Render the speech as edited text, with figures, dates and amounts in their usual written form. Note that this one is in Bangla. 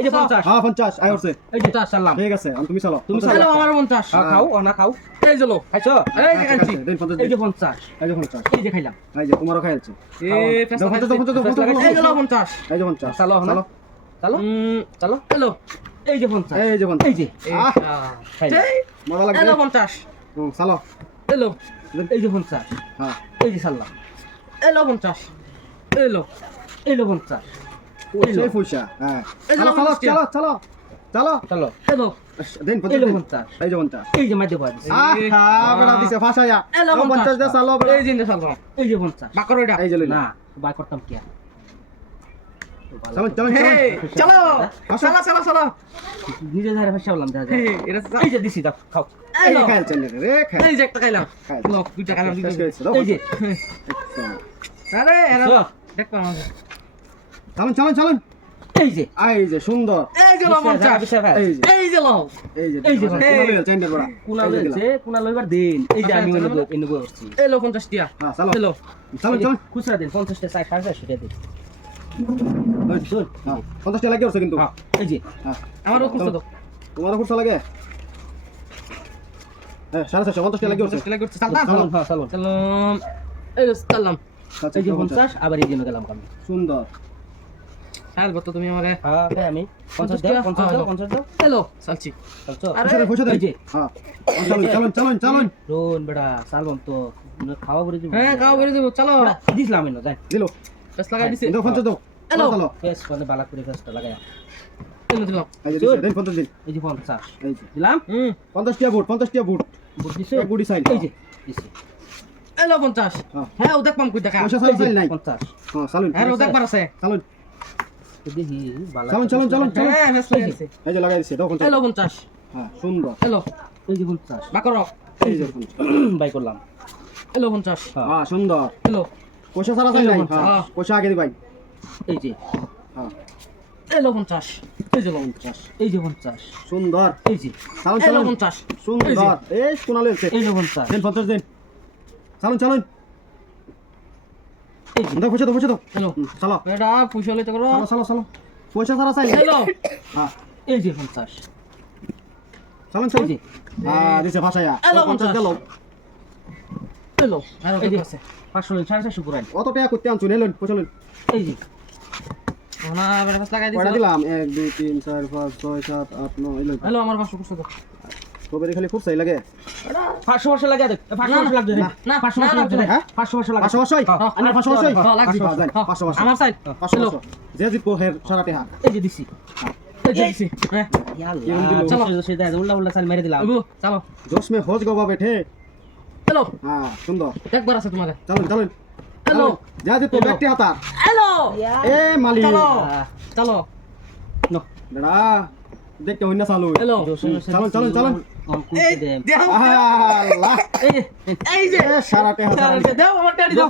এই যে 50 হ্যাঁ 50 আয় হচ্ছে এই যে 50 সালাম ঠিক আছে তুমি চালো তুমি চালো আমার 50 খাও না খাও এই যে লো খাইছো এই যে খাইছি এই যে 50 এই যে 50 এই যে খাইলাম এই যে তোমারও খাইছে এই 50 এই যে 50 এই যে 50 চালো চালো চালো চালো হ্যালো এই যে 50 এই যে 50 এই যে মজা লাগবে হ্যালো 50 চালো হ্যালো এই যে 50 হ্যাঁ এই যে সালাম হ্যালো 50 হ্যালো হ্যালো 50 সেই পয়সা হ্যাঁ এই যে চালো চালো চালো চালো চলো হ্যালো দেন 50 হ্যালো 50 এই যে 50 এই যে মাইতে পারে আহা বড় দিছে ফাঁসায়া 50 দে চালো এই যে সালাম এই যে 50 বাকর এটা এই যে লই না বাই করতাম কি চলো চলো চলো চলো চলো চলো নিজে ধারে ফাঁসা বললাম দাদা এটা এই যে দিছি দাও খাও এই খাইছেন রে খাই এই যে একটা খাইলাম লোক দুইটা খাইলাম এই যে আরে এরা চলো দেখো আমাকে চলুন চলুন চলুন এই যে এই যে সুন্দর এই যে লবণ চা এই যে এই যে লবণ এই যে এই যে চেন্ডে বড়া কুনা লইছে কুনা লইবার দিন এই যে আমি এনে বসছি এই লো 50 টিয়া হ্যাঁ চলো হ্যালো চলুন চলুন খুচরা দিন 50 টা 60 টাকা সেটা দিন শুন হ্যাঁ 50 টাকা লাগে ওরছে কিন্তু হ্যাঁ এই যে হ্যাঁ আমারও খুঁজতে দাও তোমারও খুব লাগে হ্যাঁ 450 টাকা লাগে ওরছে চেষ্টা করতে চালতাম চলুন হ্যাঁ চলুন চলো এই যে চাললাম এই যে 50 আবার এই জন্য গেলাম আমি সুন্দর চালবো তো তুমি আমারে হ্যাঁ আমি 50 দাও 50 দাও হ্যালো চালছি চলছো পয়সা দেন এই যে হ্যাঁ চলুন চলুন চলুন চলুন রোন বেটা সালবম তো খাওয়া করে দিব হ্যাঁ গাও বেরে দেব চলো দিছিলাম এনো যাই দিলো ফেস লাগাই দিছি দাও 50 দাও হ্যালো চলো ফেস মানে বালা করে ফেসটা লাগায়া এনে দিলাম এই যে দেন 50 দিন এই যে 50 এই যে দিলাম 50 টাকা বুট 50 টাকা বুট বুঝ দিছে এক বুড়ি সাইড এই যে দিছে এলো 50 হ্যাঁ হ্যাঁ ও দেখ পাম কই দেখা পয়সা এই যে সাইড নাই 50 হ্যাঁ চলুন হ্যাঁ ও দেখ বার আছে চলুন দেখি বালা চলুন চলুন চলুন চলুন হ্যাঁ ফেস লাগাই দিছি এই যে লাগাই দিছে দাও 50 এলো 50 হ্যাঁ সুন্দর এলো এই যে 50 বাকর এই যে 50 বাই করলাম এলো 50 হ্যাঁ হ্যাঁ সুন্দর এলো পয়সা সারা চাই নাই হ্যাঁ। হ্যাঁ পয়সা আগে দিবাই এই যে হ্যাঁ এলো 50 এই যে 50 এই যে 50 সুন্দর এই যে চলুন এলো চলুন 50 সুন্দর এই কোনা লেছে এই যে 50 দেন 50 দিন চলুন চলুন এই যে দাও পয়সা দাও এলো চলো এটা পয়সা লইতে করো চলো চলো চলো পয়সা সারা চাই এলো হ্যাঁ এই যে 50 চলুন এই চলুন যে হ্যাঁ দিছে ভাষায়া এলো 50 গেল এলো আর এই যে আছে 500 450 পুরাই অত টাকা করতে আনছুন এলেন পয়সা লইন এই যে না বেটা ফেস লাগাই কয়টা দিছি দিলাম 1 2 3 4 5 6 7 8 9 এলেন এলো আমার 500 করছো তো তবে খালি খুব চাই লাগে 500 লাগা দে 500 লাগবে না 500 লাগবে হ্যাঁ 500 লাগবে 500 আনার 500 হ্যাঁ, লাগবে। 500 আমার সাইড 500 যে জিতবো হের সারা টাকা এই যে দিছি এই যে দিছি হ্যাঁ ইয়াল্লা চলো। চলো সেটা উল্টা উল্টা চাল মেরে দিলাম আবু চলো जोश में होश गवा बैठे এলো हाँ सुंदर একবার আছে তোমাদের चलो चलो এলো जा दे तो चलो। बैठे हाथा এলো ए मालिक চলো চলো নো डरा देख के होइना चालू এলো चलो चलो चलो এই দেও अल्लाह এই যে এই যে ए सारा टे हाथा দেও আমার টাড়ি দাও